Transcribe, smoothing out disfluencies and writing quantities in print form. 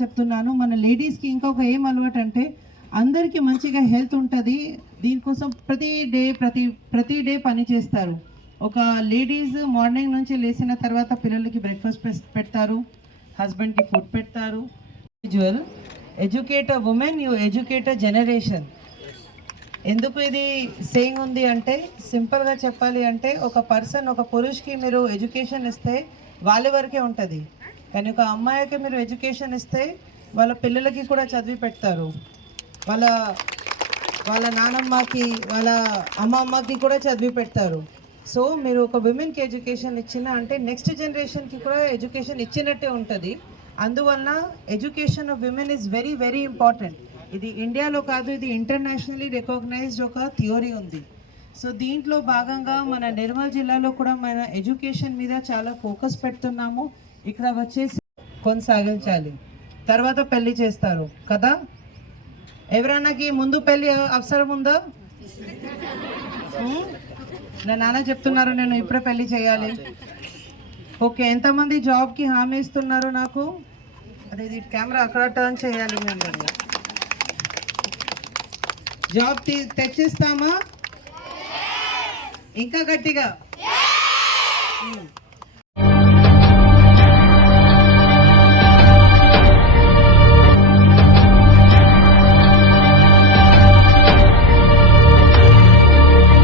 చెప్తున్నాను. మన లేడీస్కి ఇంకొక ఏం అలవాటు అంటే అందరికీ మంచిగా హెల్త్ ఉంటుంది, దీనికోసం ప్రతి డే పని చేస్తారు. ఒక లేడీస్ మార్నింగ్ నుంచి లేచిన తర్వాత పిల్లలకి బ్రేక్ఫాస్ట్ పెడతారు, హస్బెండ్కి ఫుడ్ పెడతారు. Individual educate a women, you educate a generation. ఎందుకు ఇది సేయింగ్ ఉంది అంటే, సింపుల్గా చెప్పాలి అంటే ఒక పురుషుకి మీరు ఎడ్యుకేషన్ ఇస్తే వాళ్ళ వరకే ఉంటుంది, కానీ ఒక అమ్మాయికి మీరు ఎడ్యుకేషన్ ఇస్తే వాళ్ళ పిల్లలకి కూడా చదివి పెడతారు, వాళ్ళ నానమ్మకి వాళ్ళ అమ్మమ్మకి కూడా చదివి పెడతారు. సో మీరు ఒక విమెన్కి ఎడ్యుకేషన్ ఇచ్చిన అంటే నెక్స్ట్ జనరేషన్కి కూడా ఎడ్యుకేషన్ ఇచ్చినట్టే ఉంటుంది. అందువలన education of women is very very important. ఇది ఇండియాలో కాదు, ఇది ఇంటర్నేషనల్లీ రికగ్నైజ్డ్ ఒక థియరీ ఉంది. సో దీంట్లో భాగంగా మన నిర్మల్ జిల్లాలో కూడా మన ఎడ్యుకేషన్ మీద చాలా ఫోకస్ పెడుతున్నాము. ఇక్కడ వచ్చేసి కొనసాగించాలి, తర్వాత పెళ్లి చేస్తారు కదా. ఎవరన్నాకి ముందు పెళ్లి అవసరం ఉందా? నా నాన్న చెప్తున్నారు నేను ఇప్పుడే పెళ్లి చేయాలి. ఓకే, ఎంతమంది జాబ్కి హామీ ఇస్తున్నారు నాకు? అదే ఇది కెమెరా అక్కడ టర్న్ చేయాలి. మేము జాబ్ తెచ్చిస్తామా? ఇంకా గట్టిగా.